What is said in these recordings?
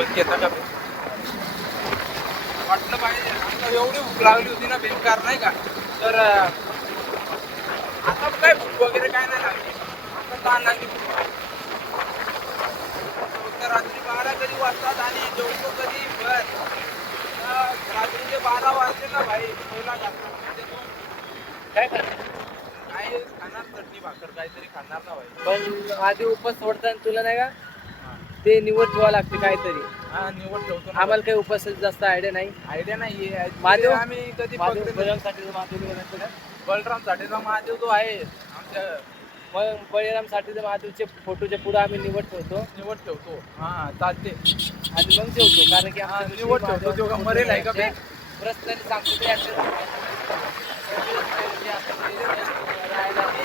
पण घेता का वाटलं पाहिजे. आता एवढी भूक लागली होती ना बेकार नाही का. तर आता काय भूक वगैरे काय नाही लागली. आता ताण लागली फक्त रात्री 12 कधी वाजतात आणि जेवतो कधी बस. रात्रीचे 12 वाजले ना भाई पहिला घातला म्हणजे तो काय करणार? काय खाणार चटणी भाकर काहीतरी खाणार ना भाई. पण आधी उपास सोडताना तुला नाही का ते निवड ठेवावं लागते काहीतरी. हा निवड ठेवतो ना. आम्हाला काही उपासाची जास्त आयडिया नाही. आयडिया नाहीये. महादेव? आम्ही कधी फक्त बळीरामसाठी महादेव बनायचं का? बलरामसाठीचा महादेव जो आहे आमच्या मग बळीरामसाठी महादेवचे फोटोच्या पुढे आम्ही निवड ठेवतो. निवड ठेवतो. हा चालते. आणि मग जेवतो कारण की हा निवड ठेवतो. जो का मरेल आहे का बे? प्रश्नाने सांगतो ते हे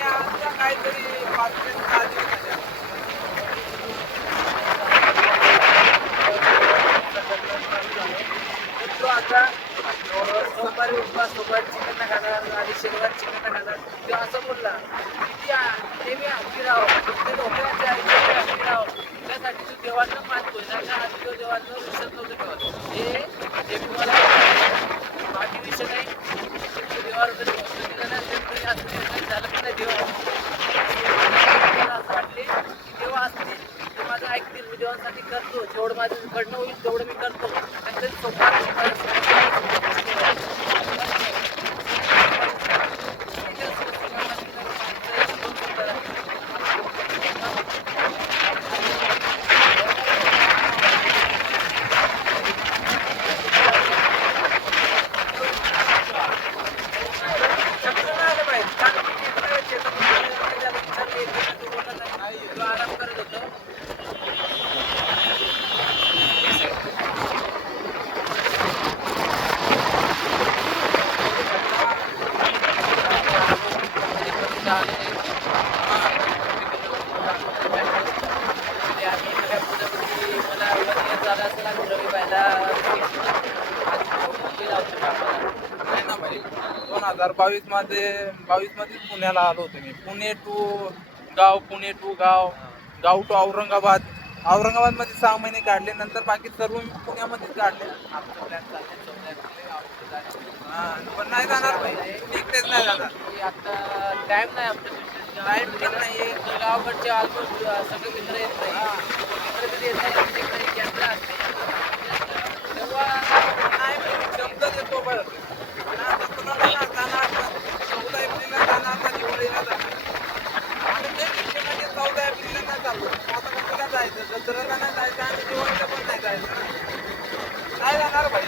आता काहीतरी 5 ते 6 दिवस झाले. तो आता सोमवारी उपवास सोमवारी चिकन नाही खाणार आणि शनिवारी चिकन नाही खाणार. तो असं बोलला किती नेहमी हत्ती राहो ते लोकांच्या आईच्या हत्ती राहो त्यासाठी तू देवांना मानतोय त्याच्या हाती तो देवांना विषय नव्हतं ठेवत. हे तुम्हाला बाकी विषय नाही. देवावर कधी गोष्ट दिलं नाही तरी असं काही झालं की नाही देवा असं वाटले की देवा असते ते माझं ऐकतील मी देवांसाठी करतो जेवढं माझ्याकडनं होईल तेवढं मी करतो त्याच्यात आराम करत होतो. नाही ना भाई 2022 मध्ये पुण्याला आलो होतो मी. पुणे टू गाव, पुणे टू गाव, गाव टू औरंगाबाद. औरंगाबादमध्ये 6 महिने काढले. नंतर बाकी सर्व मी पुण्यामध्येच काढले. हा पण नाही जाणार भाई. इकडेच नाही जाणार. आता टाइम नाही आपल्याकडे. टाइम पण नाही. गावाकडचे ऑलमोस्ट सगळे मित्र येत नाही. मित्र कधी येत नाही म्हणजे काही यात्रा असते तेव्हा नाही भाई शब्द देतो बरं. आता कुणाला ना जाणार पण 14 एप्रिलला जाणार ना दिवाळीला जाणार. आणि ते म्हणजे 14 एप्रिलला नाही चाललो. आता कशाला जायचं? दसऱ्याला नाही जायचं आणि दिवाळीला पण नाही जायचं. नाही जाणार भाई.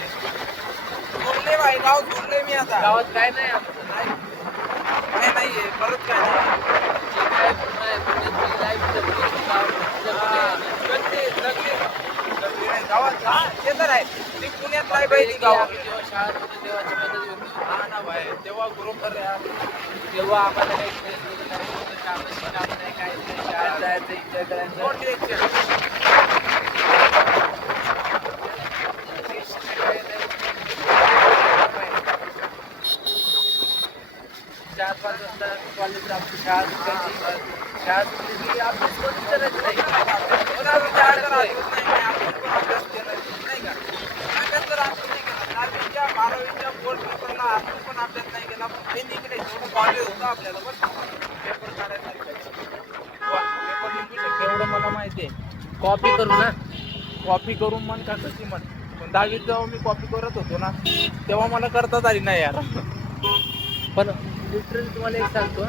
सोडले भाई गाव सोडले मी आता. गावात काय नाही आमचं काय नाहीये परत काय नाही. जे काय पूर्ण आहे पुण्यातली लाईफ जगली नाही गावात हा ते तर आहे. ती पुण्यात काय पाहिजे गावात. जेव्हा शाळेत होतो देवाची मदत होती. हा ना भाई तेव्हा बरोबर यार. तेव्हा आम्हाला काही स्ट्रेस वगैरे नाही होतं. कामाची काम नाही काय नाही शाळेत जायचं एन्जॉय करायचं. No tension. चार 5 वाजता कॉलेज आपली शाळा सुटायची. शाळा सुटली की अभ्यास कोणी करायचं नाही. कोणाला विचार करायचं नाही. आपण पण अभ्यास केला नाही का. अभ्यास तर आपण नाही केला. 10वीच्या 12वीच्या बोर्ड पेपरला आपण पण अभ्यास नाही केला. पण ते निघले थोडं कॉलेज होतं आपल्याला पण पेपर काढायचा पेपर निघू शकतो एवढं मला माहिती आहे. कॉपी करू ना कॉपी करून मन का कशी म्हण. पण 10वीत जेव्हा मी कॉपी करत होतो ना तेव्हा मला करताच आली नाही यार. पण लिटरली तुम्हाला एक सांगतो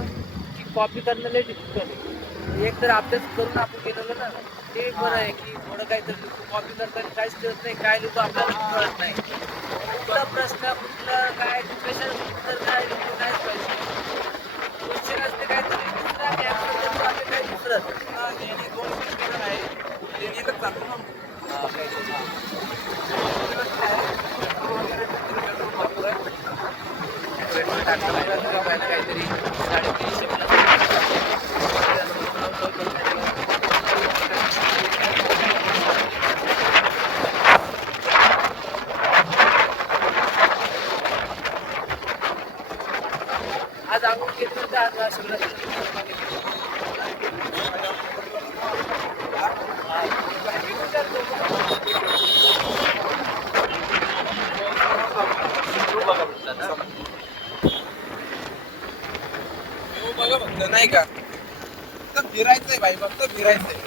की कॉपी करणं लय डिफिकल्ट आहे. एक तर अभ्यास करून आपण गेलेलो ना ते बरं आहे की थोडं काहीतरी कॉपी करताना काहीच कळत नाही. काय लोक आपल्याला कळत नाही. कुठला प्रश्न कुठलं काय स्पेशल उत्तर काय काहीच पाहिजे. क्वेश्चन असते काहीतरी दुसरं आणि answer देतो आपण काही दुसरं. नेहमी 2 पेपर आहे. नेहमीच चालू ना. पेट्रोल टाकलं काहीतरी 350 आज आंघोळ घेतलं तर आज नाशिकला नाही का फक्त फिरायचंय भाई, फक्त फिरायचंय.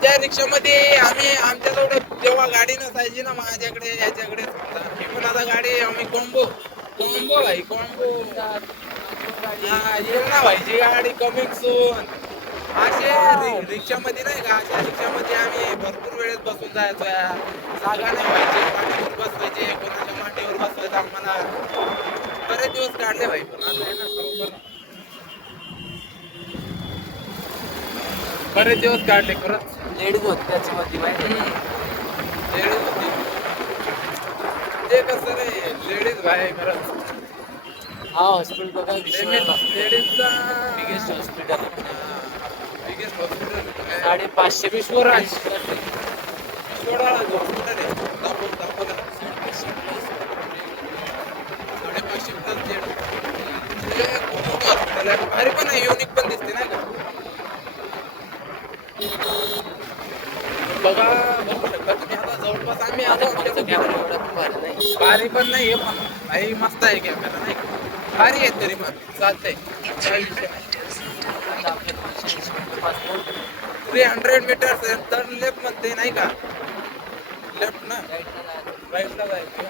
त्या रिक्षामध्ये आम्ही आमच्याजवळ जेव्हा गाडी नसायची ना माझ्याकडे याच्याकडे समजा ही पण आता गाडी आम्ही कॉम्बो कॉम्बो भाई कॉम्बो हा येईल ना भाईची गाडी कमिंग सून. असे रिक्षामध्ये नाही का, अशा रिक्षामध्ये आम्ही भरपूर वेळेस बसून जायचो. जागा नाही व्हायची, पाठीवर बसवायचे, कोणाच्या मांडीवर बसवायचं आम्हाला. बरेच दिवस काढले भाई. पण आता आहे ना खरोखर बरेच दिवस काढले खरंच. लेडीज होती त्याच्यामध्ये माहिती आहे. लेडीज होती ते कसं रे लेडीज भाई खरंच. हा हॉस्पिटल बघा विश्वाला लेडीजचा बिगेस्ट हॉस्पिटल बिगेस्ट हॉस्पिटल 550 विश्वर आहे. थोडा हॉस्पिटल आहे दाखवलं 550 प्लस जेड. ते खूप मोठं हॉस्पिटल आहे, भारी पण आहे, युनिक पण दिसते नाही का. बघा बघू शकता तुम्ही आता जवळपास आम्ही आता भारी पण नाही पण भाई मस्त आहे कॅमेरा नाही का, भारी आहे तरी पण चालतंय. 300 मीटर तर लेफ्ट मध्ये नाही का, लेफ्ट ना राईटला जायचं.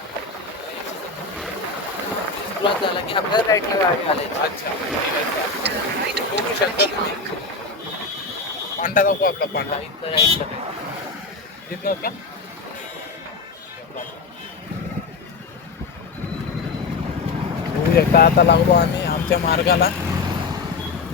क्रॉस झाला की आपल्याला राईटला गाडी घालायची. अच्छा बघू शकता तुम्ही. पांडा दाखव आपला पांडा इथं राईटला इथं का. बघू शकता आता लागलो आम्ही आमच्या मार्गाला.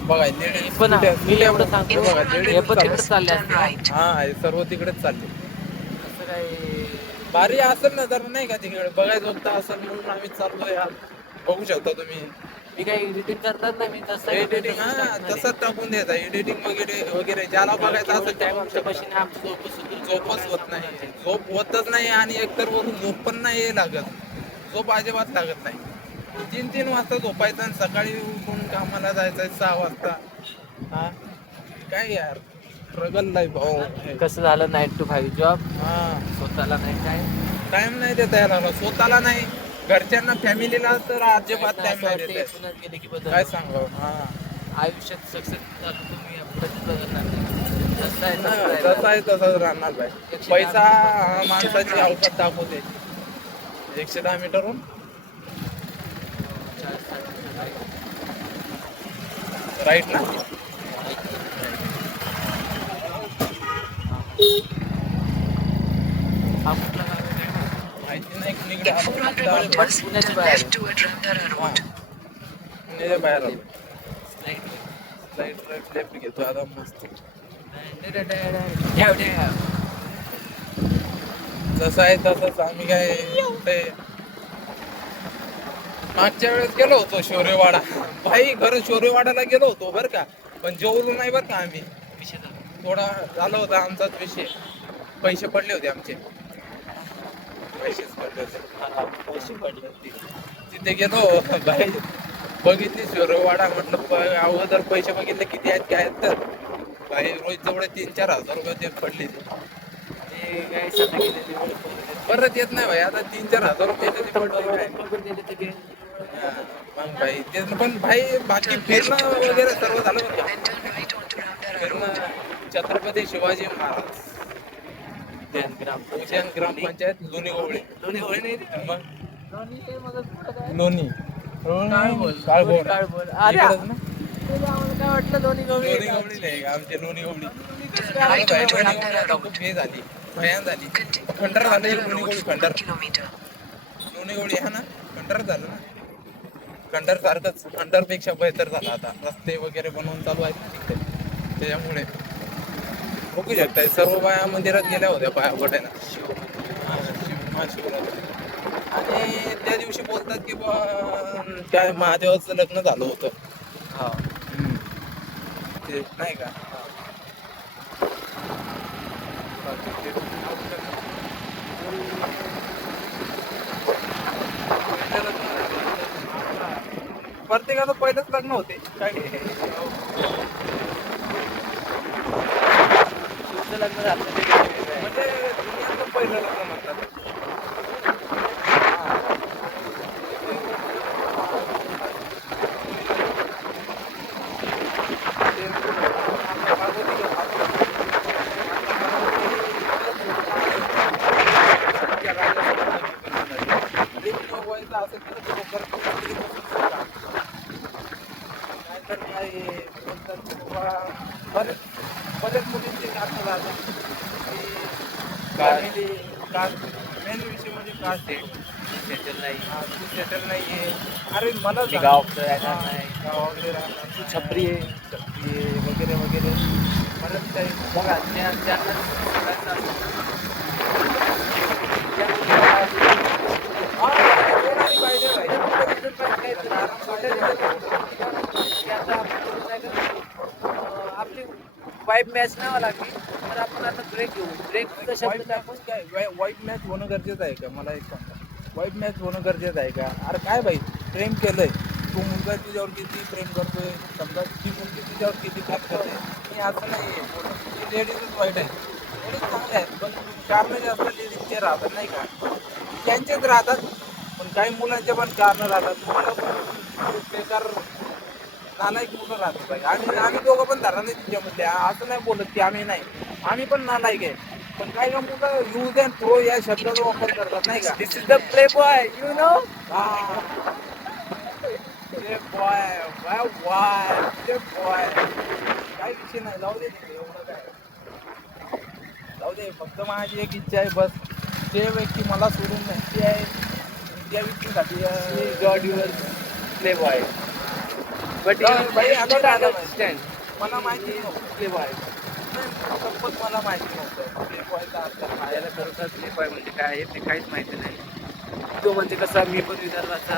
बघा लेडीज पण मी एवढं सांगतो बघा हे लेडीज पण तिकडे चालले असते. हा हे सर्व तिकडेच चालले. असं काही भारी असेल ना जरा नाही का तिकडे बघायचं होतं असेल म्हणून आम्ही चाललोय. बघू शकता तुम्ही. मी काही एडिटिंग करतात ना मी तसं एडिटिंग हा तसंच टाकून द्यायचा. एडिटिंग वगैरे वगैरे ज्याला बघायचं असेल त्या बघू शकता. पशीने आमची झोपच होत नाही, झोप होतच नाही आणि एकतर वरून झोप पण नाही लागत, झोप अजिबात लागत नाही. 3-3 वाजता झोपायचं आणि सकाळी उठून कामाला जायचं 6 वाजता. हा काय यार स्ट्रगल लाईफ भाऊ. कसं झालं 9 to 5 जॉब. हा स्वतःला नाही काय टाइम नाही देता यायला, स्वतःला नाही, घरच्यांना फॅमिलीला तर अजिबात टाइम नाही देता येत. पुण्यात गेले की काय सांगावं. हा आयुष्यात सक्सेस झालं तुम्ही कधीच बदलणार नाही. जसं आहे तसं जसं राहिलं. आहे तसंच राहणार भाई. पैसा हा माणसाची अवकात दाखवते. 110 मीटरहून राईट ना. हा कुठला गाव आहे काय माहिती? माहिती नाही कुणीकडे आलो. पुण्याच्या बाहेर पुण्याच्या बाहेर आलो. Right. राईट लेफ्ट घेतो आता मस्त. ठेव ठेव. जसं आहे तसंच आम्ही काय कुठे मागच्या वेळेस गेलो होतो शौर्यवाडा भाई. खरं शौर्यवाडाला गेलो होतो बरं का, पण जेवलो नाही बरं का आम्ही. विषय झाला. थोडा झाला होता आमचाच विषय. पैसे पडले होते आमचे, पैसेच पडले होते. पैसे पडले होते. तिथे गेलो भाई, बघितली शौर्यवाडा म्हटलं अगोदर पैसे बघितले किती आहेत काय आहेत तर भाई रोज जवळ 3-4 हजार रुपये ते पडले. ते काय सध्या गेलेले परत येत नाही भाई आता. 3-4 हजार रुपये ते पडले काय. पकडून दिले ते गेले. हा, मग भाई तेच पण भाई बाकी फिरणं वगैरे सर्व झालं बरं का. फिरणं छत्रपती शिवाजी महाराज उद्यान ग्रामपंचायत लोणी गवळी. लोणी होय नाही रे. मग लोणी हे मला काय लोणी काळभोर. काळभोर काळभोर. अरे इकडंच ना. तुला आम्हाला काय वाटलं लोणी गवळी लोणी गवळी नाही आमचे लोणी गवळी. काय भाई, लोणी गवळी आता खूप हे झाली, भयान झाली. खंडर झालं एक लोणी गवळी. खंडर लोणी गवळी हा ना, खंडर झालं ना. खंडर सारखंच, खंडरपेक्षा बेहतर झालं आता. रस्ते वगैरे बनवून चालू आहेत ना तिकडे, त्याच्यामुळे बघू शकताय सर्व बाया मंदिरात गेल्या होत्या पाया पडायला. महाशिवरात्री. आणि त्या दिवशी बोलतात की बा काय महादेवाचं लग्न झालं होतं. हा. ते नाही का. प्रत्येकाचं पहिलंच लग्न होते काय. तुमचं लग्न झालं म्हणजे दुनियाचं पहिलं लग्न म्हणतात. बऱ्याच मुलींचे असं झालं काय? की कास्ट मेन विषय म्हणजे कास्ट आहे. सेटल नाही, तू सेटल नाहीये. अरे मला मी सांग. गावाकडे राहणार हा, नाही, गावाकडे राहणार तू नाही. छपरी आहे. छपरी आहे वगैरे वगैरे बरंच काही. बघा ज्यांना सगळ्यात जास्त हा, कोणाला पाहिजे भाई. आपली वाईब मॅच नाही लागली तर आपण आता ब्रेक घेऊ. ब्रेकचा शब्द काय आपण काय वाईट मॅच होणं गरजेचं आहे का? मला एक सांगा, वाईट मॅच होणं गरजेचं आहे का? अरे काय भाई, प्रेम केलंय, तो मुलगा तुझ्यावर किती प्रेम करतोय, समजा ती मुलगी तुझ्यावर किती प्रेम करते, हे असं नाही आहे. लेडीजच वाईट आहे, लेडीज चांगले आहेत, पण कारणं जास्त लेडीजचे राहतात नाही का, त्यांचेच राहतात. पण काही मुलांचे पण कारणं राहतात. मुलं पण बेकार नालायक मुलं राहतात भाई. आम्ही दोघं पण धरा नाही तुझ्यामध्ये, असं नाही बोलत की आम्ही नाही, आम्ही पण नालायक आहे. पण काही का मुलं यूज अँड थ्रो या शब्दाचा वापर करतात नाही का. This is the playboy you know. Boy boy boy boy काही विषय नाही, जाऊ दे तिथे, एवढं काय जाऊ दे. फक्त माझी एक इच्छा आहे बस, ते व्यक्ती मला सोडून नसती आहे, त्या व्यक्तीसाठी God your play boy but भाई, यू आता नॉट झालं अंडरस्टँड मला माहिती नव्हतं. Play boy. संपत मला माहिती नव्हतं प्ले बॉयचा अर्थ काय. याला खरोखर प्ले बॉय म्हणजे काय आहे ते काहीच माहिती नाही. तो म्हणजे कसा, मी पण विदर्भाचा,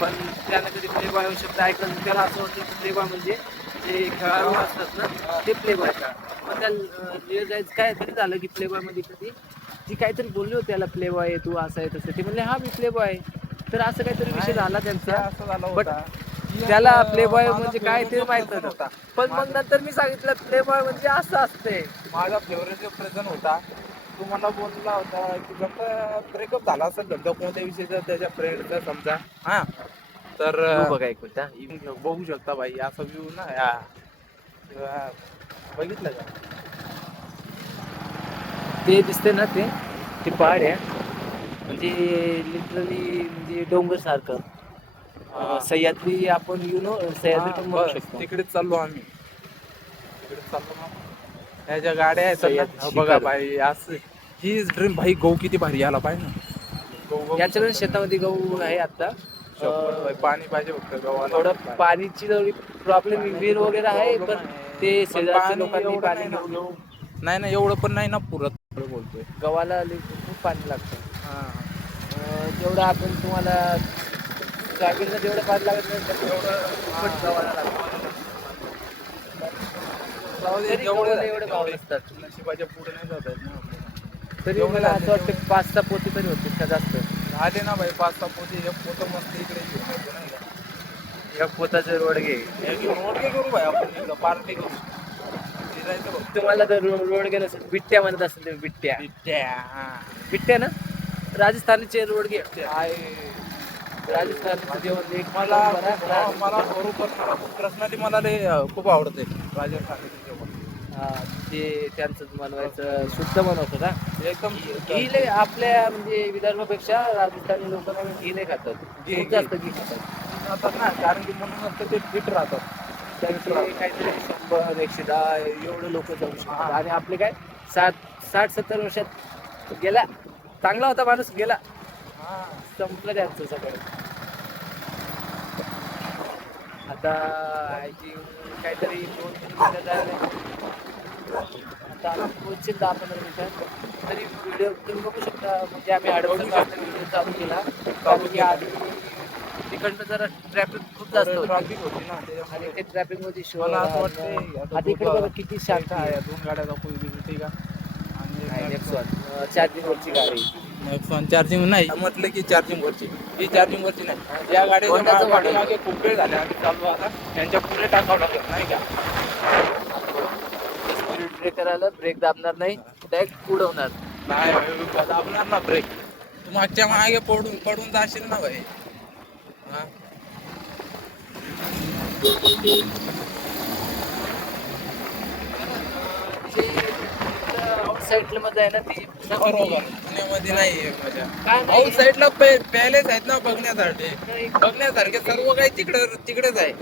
पण त्याला कधी प्ले बॉय शब्द ऐकलं त्याला असं वाटतं की प्ले बॉय म्हणजे जे खेळाडू असतात ना ते प्ले बॉय का. पण त्याला रिअलाइज काय तरी झालं की प्ले बॉय मध्ये कधी जी काहीतरी बोलली होती त्याला, प्ले बॉय आहे तू, असं आहे तसं. ते म्हणले हा मी प्ले बॉय आहे. तर असं काहीतरी विषय झाला त्यांचा. असं झालं बट होता. त्याला प्ले बॉय माझा म्हणजे काय ते favorite माहित person नव्हतं. होता. पण मग नंतर मी सांगितलं प्ले बॉय म्हणजे असं असते. माझा फेवरेट जो प्रेझेंट होता, तो मला बोलला होता की जर ब्रेकअप झाला असेल तर कोणत्या विषयीचा, त्याच्या फ्रेंडचा समजा, हा तर येऊ बघा एक मिनिट. बघू शकता भाई, असा व्ह्यू ना बघितलं का. ते दिसते ना ते ते पहाड आहे म्हणजे लिटरली म्हणजे डोंगर सारखं. सह्याद्री आपण सह्याद्री पण म्हणू शकतो. तिकडेच चाललो आम्ही, तिकडेच चाललो ना. ह्या गाड्या आहेत ना, सह्याद्री बघा शिखर. भाई, असं ही ड्रीम भाई. गहू किती भारी आला पाहिजे ना, गहू याच्याकडे शेतामध्ये गहू आहे आता. भाई, पाणी पाहिजे फक्त गव्हाला. थोडं पाणीची थोडी प्रॉब्लेम, विहीर वगैरे आहे, पण ते शेजारच्या लोकांनी पाणी घेऊन नाही ना, एवढं पण नाही ना पुरत. बोलतोय गव्हाला खूप पाणी लागतं. हा. जेवढं आपण तुम्हाला सोयाबीनला जेवढं पाणी लागत नाही तेवढं पण गव्हाला लागतं. जाऊ दे, तरी गव्हाला एवढे भाव नसतात. नशिबाच्या पुढे नाही जात आहेत ना आपल्याला. तरी एवढे मला झाले असं वाटतं 5-6 पोती तरी होतील का जास्त. झाले ना भाई, 5-6 पोते. एक पोतं मस्त इकडे घेऊन येतो नाही का. या पोताचे रोड घे. एक रोड काय करू भाई, आपण एकदा पार्टी करू, फिरायचं बघ. तुम्हाला तर रोड गेला असेल, बिट्ट्या म्हणत असेल तुम्ही, बिट्ट्या. हा. बिट्ट्या ना, राजस्थानीचे रोड घे. राजस्थानचं मला जेवण एक मला बरोबर पर्सनली मला लय खूप आवडते राजस्थानचं जेवण. ते त्यांचं बनवायचं शुद्ध बनवतं का. एकदम घी लय आपल्या म्हणजे विदर्भापेक्षा राजस्थानी लोक घी लय खातात. घी- खूप जास्त घी खातात. जातात ना, कारण की म्हणूनच तर ते फिट राहतात. त्यांचे काहीतरी 100-110 एवढे लोक जाऊ शकतात. आणि आपले काय 60-70 वर्षात गेला, चांगला होता माणूस गेला, हा. संपलं त्यांचं सगळं. आता आय थिंक काहीतरी 2-3 मिनिटं झाले. आता आम्ही पोहोचेल 10-15 मिनिटात. तरी व्हिडिओ तुम्ही बघू शकता, म्हणजे आम्ही अडवून व्हिडिओ चालू केला कारण की आधी तिकडनं जरा ट्रॅफिक खूप जास्त होतं. ट्रॅफिक होती ना आणि त्याच्यामुळे. ते ट्रॅफिक मध्ये मला असं वाटतंय आता इकडे बघा किती शांत आहे. आहे. 2 गाड्या दाखवू ठीक का. आणि नेक्सॉन चार्जिंग वरची गाडी. नेक्सॉन चार्जिंग नाही म्हटलं की चार्जिंग वरची, ही चार्जिंग वरची नाही. या गाडीच्या कोणत्याचं model? मागे खूप वेळ झाले आम्ही चाललो, आता त्यांच्या पुढे टाकावं लागेल नाही का. स्पीड ब्रेकर आलं, ब्रेक दाबणार नाही, डायरेक्ट उडवणार. नाही भाई, दाबणार ना ब्रेक. तू मागच्या मागे पडून जाशील ना भाई. हा. आउटसाईड मध्ये आहे ना ती बरोबर, पुण्यामध्ये नाही मजा. काय नाही. आउट साईडला पॅलेस आहेत ना बघण्यासारखे सर्व काही तिकडेच आहे.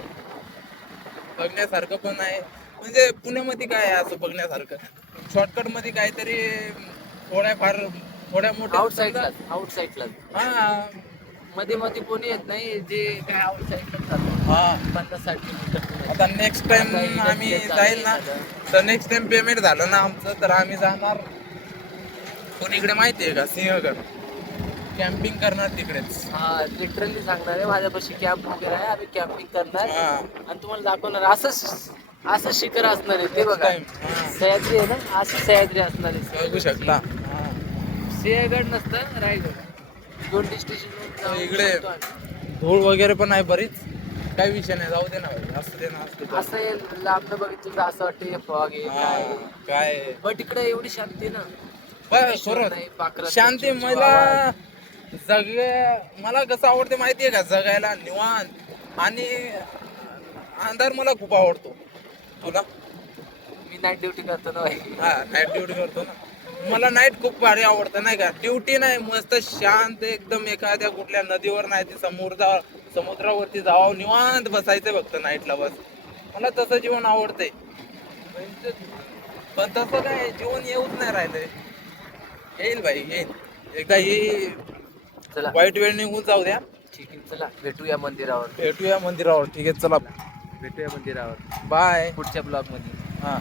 बघण्यासारखं पण आहे. म्हणजे पुण्यामध्ये काय आहे असं बघण्यासारखं शॉर्टकट मध्ये काहीतरी थोड्या मोठ्या आउटसाईडला हा मध्ये मध्ये कोणी येत नाही जे काय आउटसाईडला जातात हा 50-60 किलोमीटर. आता नेक्स्ट टाइम आम्ही जाईल ना तर नेक्स्ट टाइम पेमेंट झालं ना आमचं तर आम्ही जाणार कोणीकडे माहिती आहे का सिंहगड कॅम्पिंग करणार तिकडेच हा लिटरली सांगणार आहे माझ्यापाशी कॅम्प वगैरे आहे आम्ही कॅम्पिंग करणार हा आणि तुम्हाला दाखवणार असं शिखर असणार आहे ते Next बघा. time. हा. सह्याद्री आहे ना असं सह्याद्री असणार आहे. बघू शकता सिंहगड नसतं रायगड दोन डिस्ट्रिक्ट इकडे धूळ वगैरे पण आहे बरीच काही विषय नाही जाऊ दे ना भाई असू दे ना असू दे. असं आहे, लांबनं बघितलं तर असं वाटतं फॉग आहे हा, काय काय बट इकडे एवढी शांती ना बस नाही, पाखरं शांती चिवचिव मला आवाज. मला कसं आवडते माहितीये का जगायला निवांत आणि अंधार मला खूप आवडतो तुला मी नाईट ड्युटी करतो ना भाई. हा नाईट ड्युटी करतो ना मला नाईट खूप भारी आवडतं नाही का ड्युटी नाही मस्त शांत एकदम एखाद्या कुठल्या नदीवर नाही ते समुद्रावरती जावं निवांत बसायचं फक्त नाईटला बस मला तसं जीवन आवडतंय पण तसं काय जीवन येऊच नाही राहिलंय येईल भाई येईल एकदा ही चला वाईट वेळ निघून जाऊ द्या ठीक आहे चला भेटूया मंदिरावर भेटूया मंदिरावर ठीक आहे चला भेटूया मंदिरावर बाय पुढच्या ब्लॉग मध्ये. हा